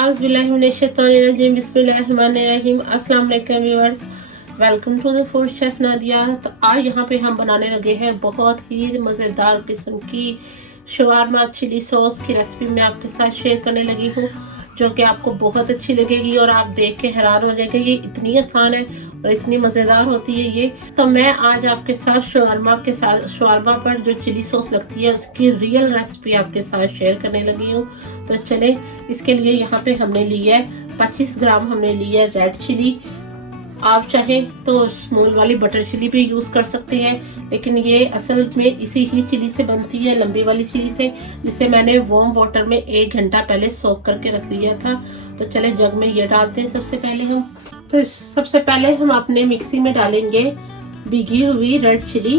औज़ुबिल्लाहिमिनश्शैतानिर्रजीम बिस्मिल्लाहिर्रहमानिर्रहीम। अस्सलाम वालेकुम viewers, welcome to the food chef Nadia. तो आज यहाँ पे हम बनाने लगे हैं बहुत ही मज़ेदार किस्म की शवारमा चिली सॉस की रेसिपी मैं आपके साथ शेयर करने लगी हूँ, जो कि आपको बहुत अच्छी लगेगी और आप देख के हैरान हो जाएंगे। ये इतनी आसान है और इतनी मज़ेदार होती है ये। तो मैं आज आपके साथ शवारमा पर जो चिली सॉस लगती है उसकी रियल रेसिपी आपके साथ शेयर करने लगी हूँ। तो चले, इसके लिए यहाँ पे हमने लिया है 25 ग्राम हमने लिया है रेड चिली। आप चाहे तो स्मॉल वाली बटर चिली भी यूज कर सकते हैं, लेकिन ये असल में इसी ही चिली से बनती है, लंबी वाली चिली से, जिसे मैंने वार्म वाटर में 1 घंटा पहले सोक करके रख दिया था। तो चले जग में ये डालते हैं सबसे पहले हम। तो सबसे पहले हम अपने मिक्सी में डालेंगे भिगी हुई रेड चिली।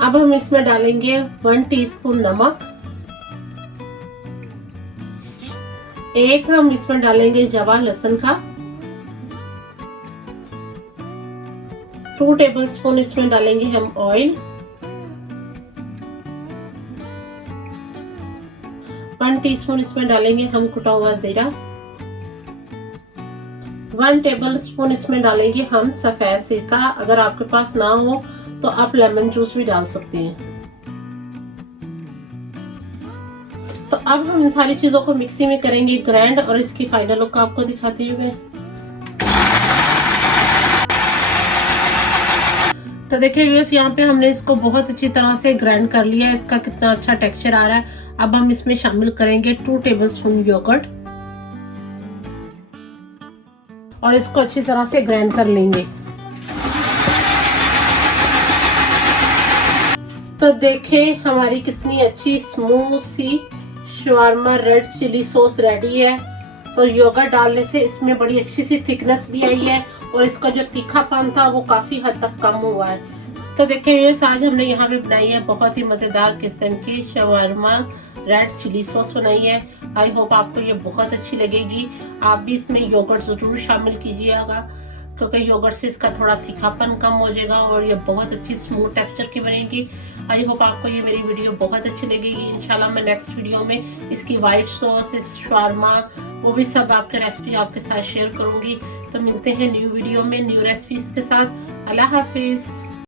अब हम इसमें डालेंगे 1 टीस्पून नमक। एक हम इसमें डालेंगे जवा लहसुन का। 2 टेबलस्पून इसमें डालेंगे हम ऑयल। 1 टीस्पून इसमें डालेंगे हम कुटा हुआ जीरा। 1 टेबलस्पून इसमें डालेंगे हम सफेद सिरका। अगर आपके पास ना हो तो आप लेमन जूस भी डाल सकते हैं। तो अब हम इन सारी चीजों को मिक्सी में करेंगे ग्राइंड और इसकी फाइनल लुक आपको दिखाती हूँ मैं। तो देखिए व्यूअर्स, यहाँ पे हमने इसको बहुत अच्छी तरह से ग्राइंड कर लिया है। इसका कितना अच्छा टेक्सचर आ रहा है। अब हम इसमें शामिल करेंगे 2 टेबलस्पून योगर्ट और इसको अच्छी तरह से ग्राइंड कर लेंगे। तो देखिए हमारी कितनी अच्छी स्मूथ सी shawarma red chilli sauce ready है। तो योगर्ट डालने से इसमें बड़ी अच्छी सी थिकनेस भी आई है और इसका जो तीखापन था वो काफी हद तक कम हुआ है। तो देखिए ये आज हमने यहाँ पे बनाई है बहुत ही मजेदार किस्म की शवारमा रेड चिली सॉस बनाई है। आई होप आपको ये बहुत अच्छी लगेगी। आप भी इसमें योगर्ट जरूर शामिल कीजिएगा, क्योंकि योगर्ट से इसका थोड़ा तीखापन कम हो जाएगा और ये बहुत अच्छी स्मूथ टेक्सचर की बनेगी। आई होप आपको ये मेरी वीडियो बहुत अच्छी लगेगी। इंशाल्लाह मैं नेक्स्ट वीडियो में इसकी वाइट सॉस, इस शवारमा, वो भी सब आपके रेसिपी आपके साथ शेयर करूंगी। तो मिलते हैं न्यू वीडियो में न्यू रेसिपीज के साथ। अल्लाह हाफिज।